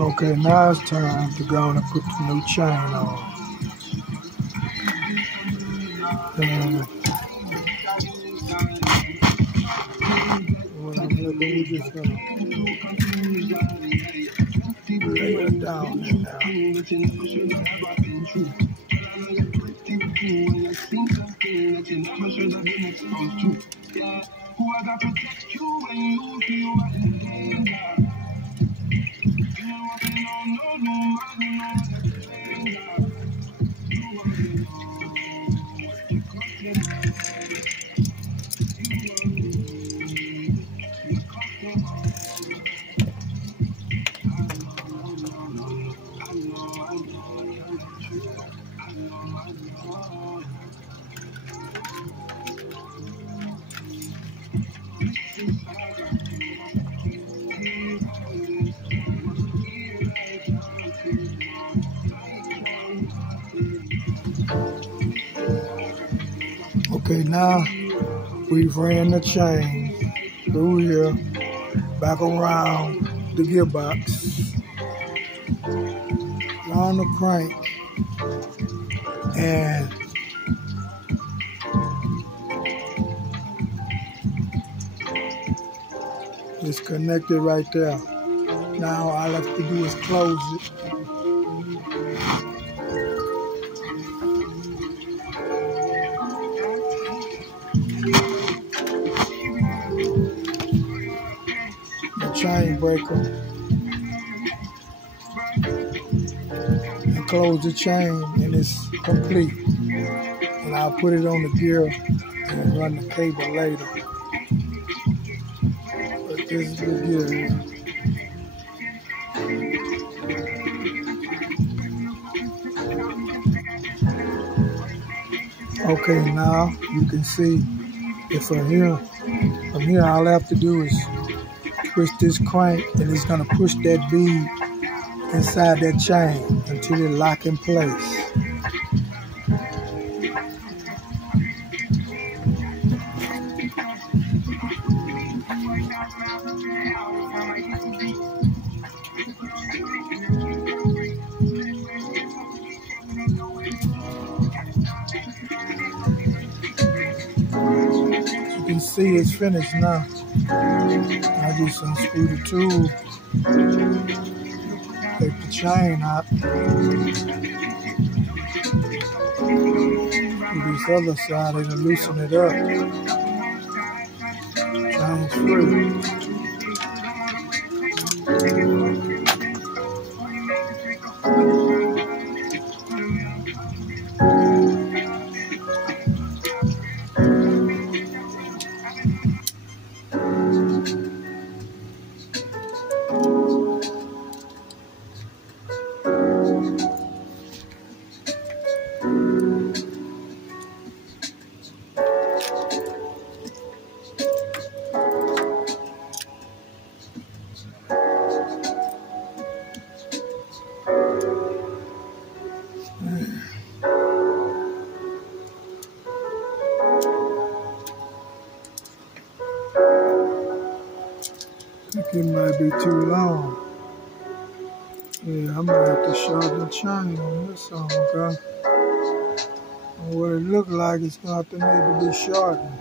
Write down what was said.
Okay, now it's time to go and put the new chain on. And when I'm looking, we're just gonna lay it down in there. Okay, now we've ran the chain through here, back around the gearbox, on the crank, and it's connected right there. Now all I have to do is close it. The chain breaker, and close the chain, and it's complete. And I'll put it on the gear and run the cable later. But this is the gear here. Okay, now you can see it from here. From here, all I have to do is twist this crank, and it's gonna push that bead inside that chain until it lock in place. You can see it's finished now. I just unscrew the tube, take the chain out. To this other side, it'll loosen it up. Chain's free. I think it might be too long. Yeah, I might have to shorten the chain on this one, okay? And what it look like, it's going to have to maybe be shortened.